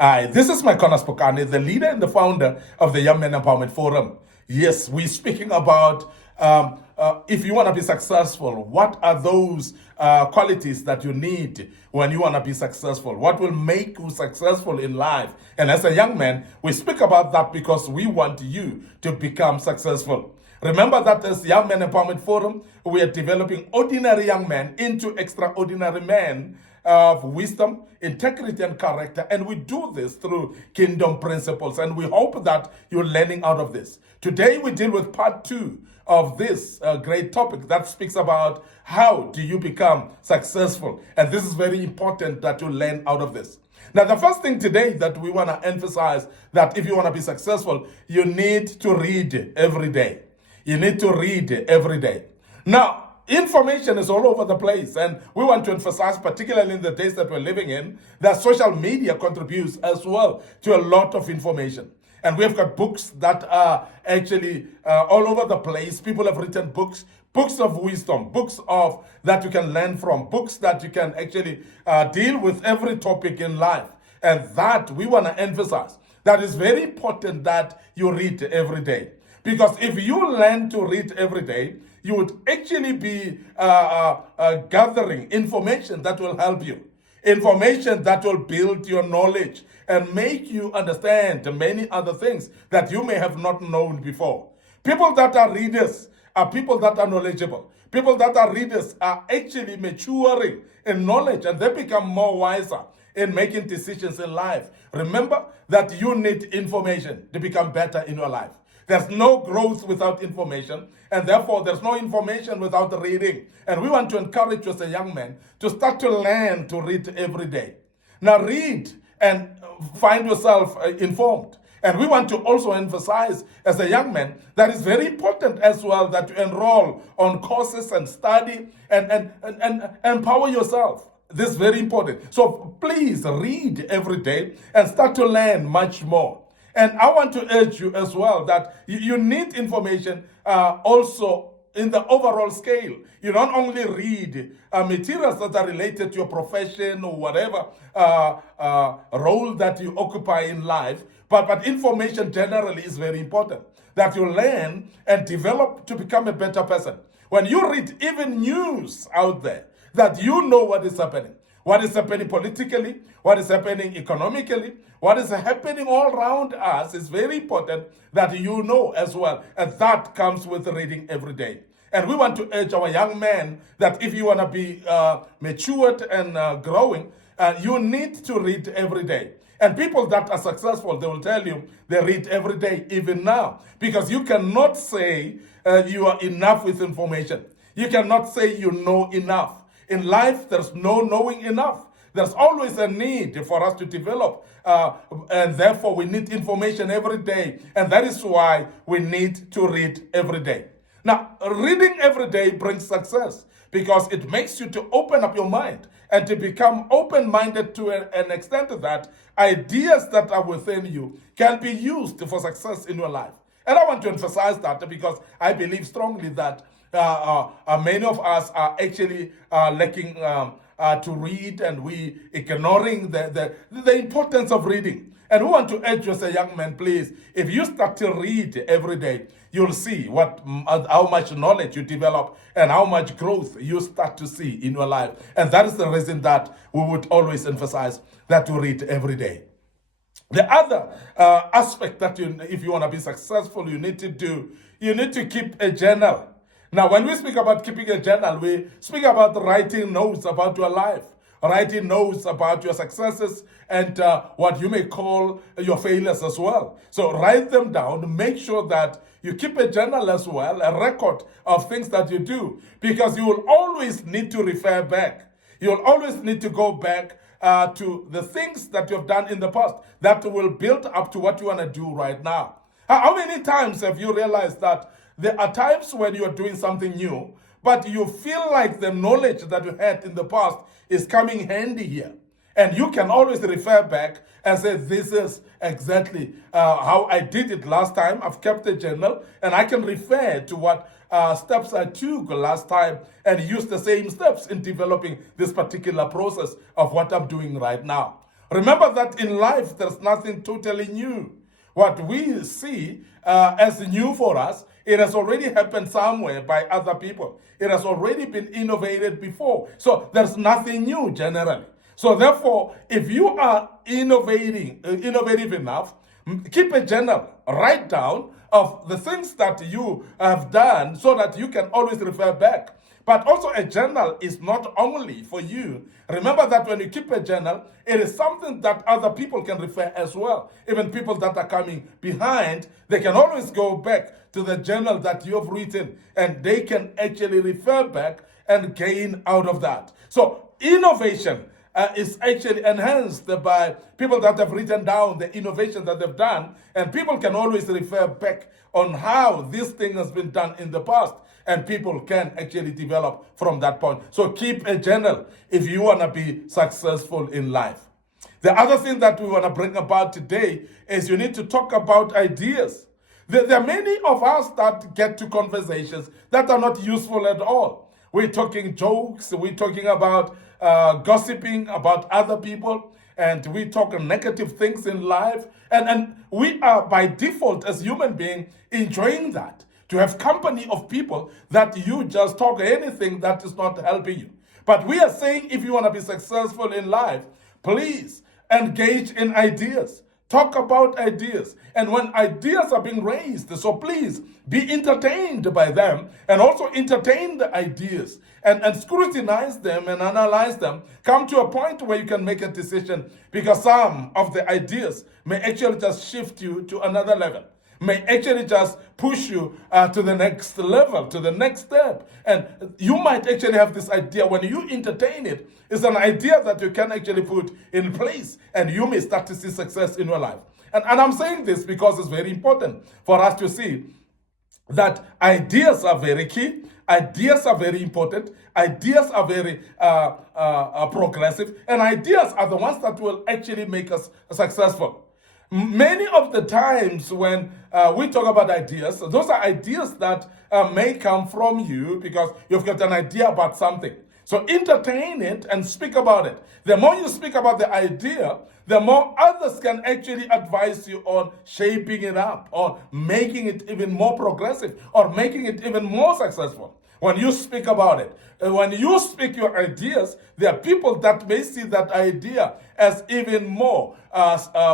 Hi, this is MIcornus Phokane, the leader and the founder of the Young Men Empowerment Forum. Yes, we're speaking about if you want to be successful, what are those qualities that you need when you want to be successful? What will make you successful in life? And as a young man, we speak about that because we want you to become successful. Remember that as Young Men Empowerment Forum, we are developing ordinary young men into extraordinary men of wisdom, integrity, and character. And we do this through kingdom principles. And we hope that you're learning out of this. Today, we deal with part 2 of this great topic that speaks about how do you become successful. And this is very important that you learn out of this. Now, the first thing today that we want to emphasize that if you want to be successful, you need to read every day. You need to read every day. Now, information is all over the place, and we want to emphasize, particularly in the days that we're living in, that social media contributes as well to a lot of information. And we've got books that are actually all over the place. People have written books of wisdom, books of that you can learn from, books that you can actually deal with every topic in life. And that we want to emphasize. That is very important that you read every day. Because if you learn to read every day, you would actually be gathering information that will help you. Information that will build your knowledge and make you understand many other things that you may have not known before. People that are readers are people that are knowledgeable. People that are readers are actually maturing in knowledge, and they become more wiser in making decisions in life. Remember that you need information to become better in your life. There's no growth without information, and therefore there's no information without reading. And we want to encourage you as a young man to start to learn to read every day. Now read and find yourself informed. And we want to also emphasize as a young man that it's very important as well that you enroll on courses and study and empower yourself. This is very important. So please read every day and start to learn much more. And I want to urge you as well that you need information also in the overall scale. You don't only read materials that are related to your profession or whatever role that you occupy in life, but information generally is very important, that you learn and develop to become a better person. When you read even news out there, that you know what is happening. What is happening politically, what is happening economically, what is happening all around us is very important that you know as well. And that comes with reading every day. And we want to urge our young men that if you want to be matured and growing, you need to read every day. And people that are successful, they will tell you they read every day, even now. Because you cannot say you are enough with information. You cannot say you know enough. In life, there's no knowing enough. There's always a need for us to develop. And therefore, we need information every day. And that is why we need to read every day. Now, reading every day brings success because it makes you to open up your mind and to become open-minded to an extent that ideas that are within you can be used for success in your life. And I want to emphasize that because I believe strongly that many of us are actually lacking to read, and we ignoring the importance of reading. And we want to urge you as a young man, please, if you start to read every day, you'll see how much knowledge you develop and how much growth you start to see in your life. And that is the reason that we would always emphasize that you read every day. The other aspect that if you want to be successful, you need to keep a journal. Now, when we speak about keeping a journal, we speak about writing notes about your life, writing notes about your successes and what you may call your failures as well. So write them down, make sure that you keep a journal as well, a record of things that you do, because you will always need to refer back. You'll always need to go back to the things that you've done in the past that will build up to what you want to do right now. How many times have you realized that there are times when you are doing something new, but you feel like the knowledge that you had in the past is coming handy here? And you can always refer back and say, this is exactly how I did it last time. I've kept a journal, and I can refer to what steps I took last time and use the same steps in developing this particular process of what I'm doing right now. Remember that in life, there's nothing totally new. What we see as new for us, it has already happened somewhere by other people. It has already been innovated before. So there's nothing new generally. So therefore, if you are innovative enough, keep a journal, write down of the things that you have done so that you can always refer back. But also a journal is not only for you. Remember that when you keep a journal, it is something that other people can refer as well. Even people that are coming behind, they can always go back to the journal that you have written and they can actually refer back and gain out of that. So innovation is actually enhanced by people that have written down the innovation that they've done, and people can always refer back on how this thing has been done in the past, and people can actually develop from that point. So keep a journal if you want to be successful in life. The other thing that we want to bring about today is you need to talk about ideas. There are many of us that get to conversations that are not useful at all. We're talking jokes, we're talking about gossiping about other people, and we talk negative things in life. And we are by default as human beings enjoying that. To have company of people that you just talk anything that is not helping you. But we are saying if you want to be successful in life, please engage in ideas. Talk about ideas. And when ideas are being raised, so please be entertained by them and also entertain the ideas and scrutinize them and analyze them. Come to a point where you can make a decision, because some of the ideas may actually just shift you to another level, may actually just push you to the next level, to the next step. And you might actually have this idea. When you entertain it, it's an idea that you can actually put in place, and you may start to see success in your life. And I'm saying this because it's very important for us to see that ideas are very key, ideas are very important, ideas are very progressive, and ideas are the ones that will actually make us successful. Many of the times when we talk about ideas, those are ideas that may come from you because you've got an idea about something. So entertain it and speak about it. The more you speak about the idea, the more others can actually advise you on shaping it up or making it even more progressive or making it even more successful. When you speak about it, when you speak your ideas, there are people that may see that idea as even more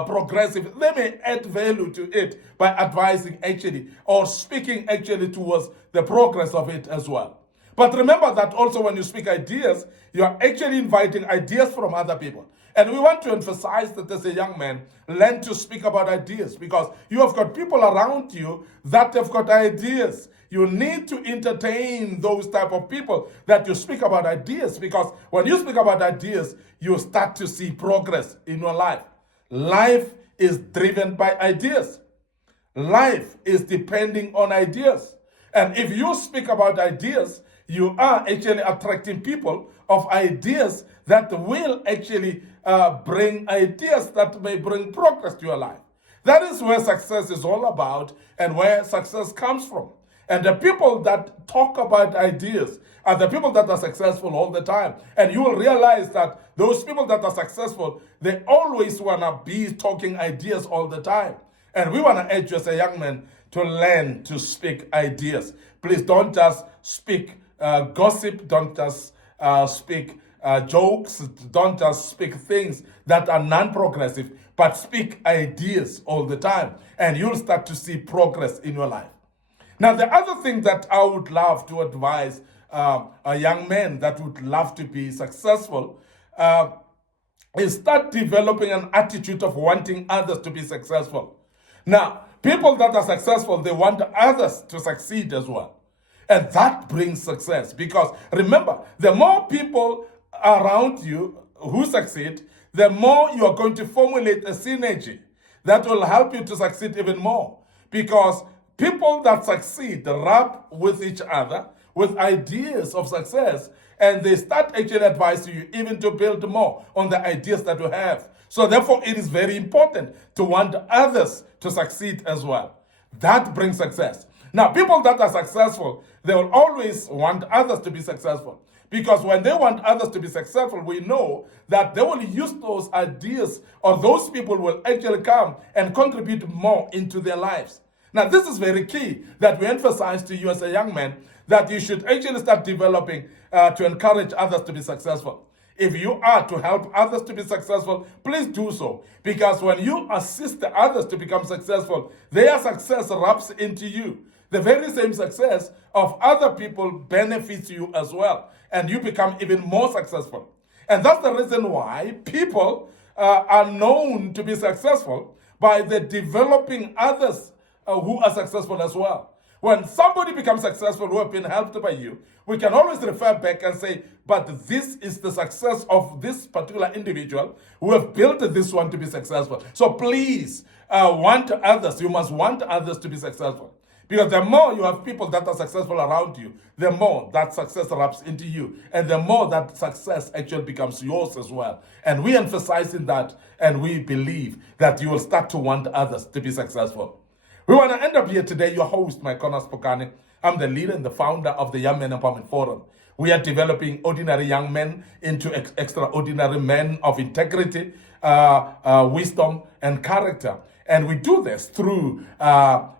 progressive. They may add value to it by advising actually or speaking actually towards the progress of it as well. But remember that also when you speak ideas, you are actually inviting ideas from other people. And we want to emphasize that as a young man, learn to speak about ideas, because you have got people around you that have got ideas. You need to entertain those type of people that you speak about ideas, because when you speak about ideas, you start to see progress in your life. Life is driven by ideas. Life is depending on ideas. And if you speak about ideas, you are actually attracting people of ideas that will actually bring ideas that may bring progress to your life. That is where success is all about and where success comes from. And the people that talk about ideas are the people that are successful all the time. And you will realize that those people that are successful, they always want to be talking ideas all the time. And we want to urge you as a young man to learn to speak ideas. Please don't just speak gossip, don't just speak jokes, don't just speak things that are non-progressive, but speak ideas all the time, and you'll start to see progress in your life. Now, the other thing that I would love to advise a young man that would love to be successful is start developing an attitude of wanting others to be successful. Now, people that are successful, they want others to succeed as well. And that brings success, because remember, the more people around you who succeed, the more you are going to formulate a synergy that will help you to succeed even more. Because people that succeed rub with each other with ideas of success, and they start actually advising you even to build more on the ideas that you have. So therefore, it is very important to want others to succeed as well. That brings success. Now, people that are successful, they will always want others to be successful. Because when they want others to be successful, we know that they will use those ideas, or those people will actually come and contribute more into their lives. Now, this is very key that we emphasize to you as a young man, that you should actually start developing to encourage others to be successful. If you are to help others to be successful, please do so. Because when you assist the others to become successful, their success rubs into you. The very same success of other people benefits you as well, and you become even more successful. And that's the reason why people are known to be successful, by the developing others who are successful as well. When somebody becomes successful who have been helped by you, we can always refer back and say, but this is the success of this particular individual who have built this one to be successful. So please want others. You must want others to be successful. Because the more you have people that are successful around you, the more that success rubs into you, and the more that success actually becomes yours as well. And we emphasize in that, and we believe that you will start to want others to be successful. We want to end up here today, your host, MIcornus Phokane. I'm the leader and the founder of the Young Men Empowerment Forum. We are developing ordinary young men into extraordinary men of integrity, wisdom, and character. And we do this through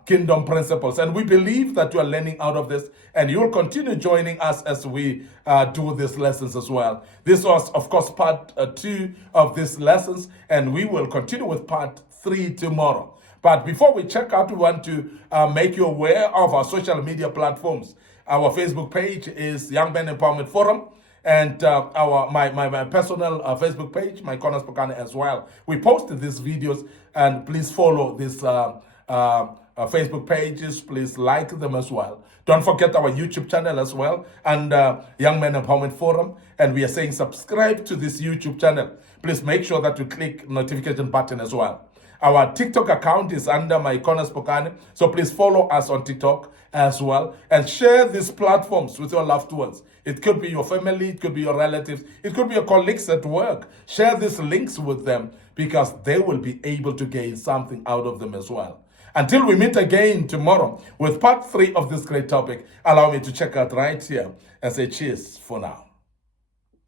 kingdom principles. And we believe that you are learning out of this, and you will continue joining us as we do these lessons as well. This was, of course, part 2 of these lessons, and we will continue with part 3 tomorrow. But before we check out, we want to make you aware of our social media platforms. Our Facebook page is Young Men Empowerment Forum, and my personal Facebook page, MIcornus Phokane, as well. We posted these videos, and please follow these Facebook pages. Please like them as well. Don't forget our YouTube channel as well, and Young Men Empowerment Forum. And we are saying subscribe to this YouTube channel. Please make sure that you click notification button as well. Our TikTok account is under MIcornus Phokane, so please follow us on TikTok as well, and share these platforms with your loved ones. It could be your family, it could be your relatives, it could be your colleagues at work. Share these links with them, because they will be able to gain something out of them as well. Until we meet again tomorrow with part 3 of this great topic, allow me to check out right here and say cheers for now.